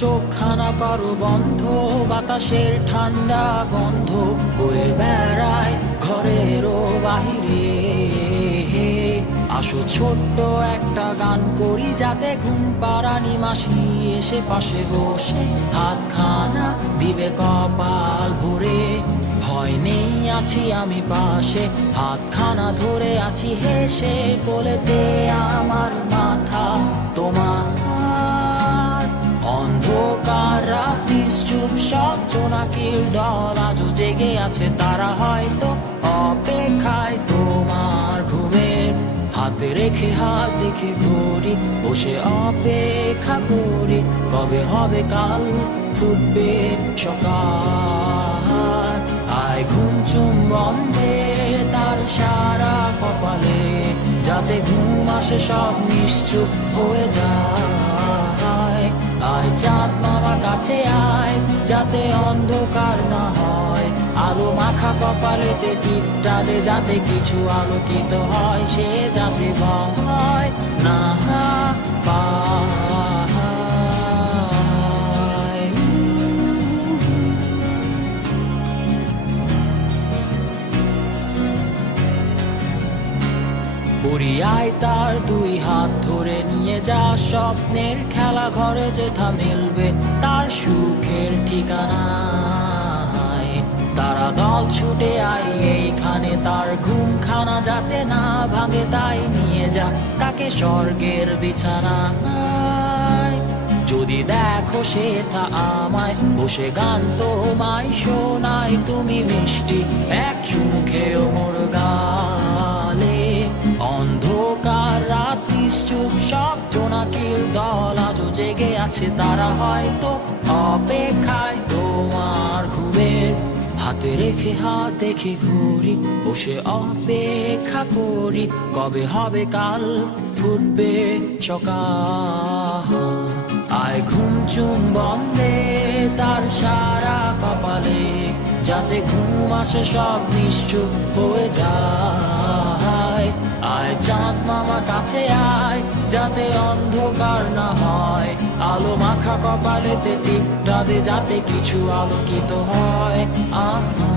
চোখখানা করো বন্ধ, বাতাসের ঠান্ডা গন্ধ বয়ে বেড়ায় ঘরেরও বাহিরে। আসো ছোট্ট একটা গান করি, যাতে ঘুম পাড়ানি মাসি এসে পাশে বসে হাতখানা দিবে কপাল ভরে। ভয় নেই, আছি আমি পাশে, হাতখানা ধরে আছি হেসে, কোলেতে আমার মাথা তোমার। অন্ধকার রাতি চুপ, সব জোনাকির দল আজও জেগে আছে, তারা হয়তো অপেক্ষায় তোমার ঘুমের। হাতে রেখে হাত দেখে ঘড়ি, বসে অপেক্ষা করি, কবে হবে কাল, ফুটবে সকাল। আয় ঘুম চুম বন্ধে তার সারা কপালে, যাতে ঘুম আসে সব নিশ্চুপ হয়ে যায়। আয় চাঁদ মামা কাছে আয়, যাতে অন্ধকার না হয়, আলো মাখা কপালেতে টিপটা দে, যাতে কিছু আলোকিত হয়, সে যাতে ভয় না পায়। পুরিয়ায় তার দুই হাত ধরে নিয়ে যা, স্বপ্নের খেলা ঘরে যেথা মিলবে তার সুখের ঠিকানা। তারা দল ছুটে আই এইখানে, তার ঘুমখানা যাতে না ভাঙে, তাই নিয়ে যা তাকে স্বর্গের বিছানায়। যদি দেখো সে তা আমায় বসে গান তোমায় শোনায়, তুমি মিষ্টি এক চুমু খেয়েও মোর গালে। অন্ধকার রাতি চুপ, সব জোনাকির দল আজও জেগে আছে, তারা হয়তো অপেক্ষায় তোমার ঘুমের। হাতে রেখে হাত দেখে ঘুরি, বসে অপেক্ষা করি, কবে হবে কাল, ফুটবে সকাল। আয় ঘুম চুম বন্ধে তার সারা কপালে, যাতে ঘুম আসে সব নিশ্চুপ হয়ে যায়। আয় চাঁদ মামা কাছে আয়, যাতে অন্ধকার না হয়, আলো মাখা কপালেতে টিপটা দে, যাতে কিছু আলোকিত হয়। আহা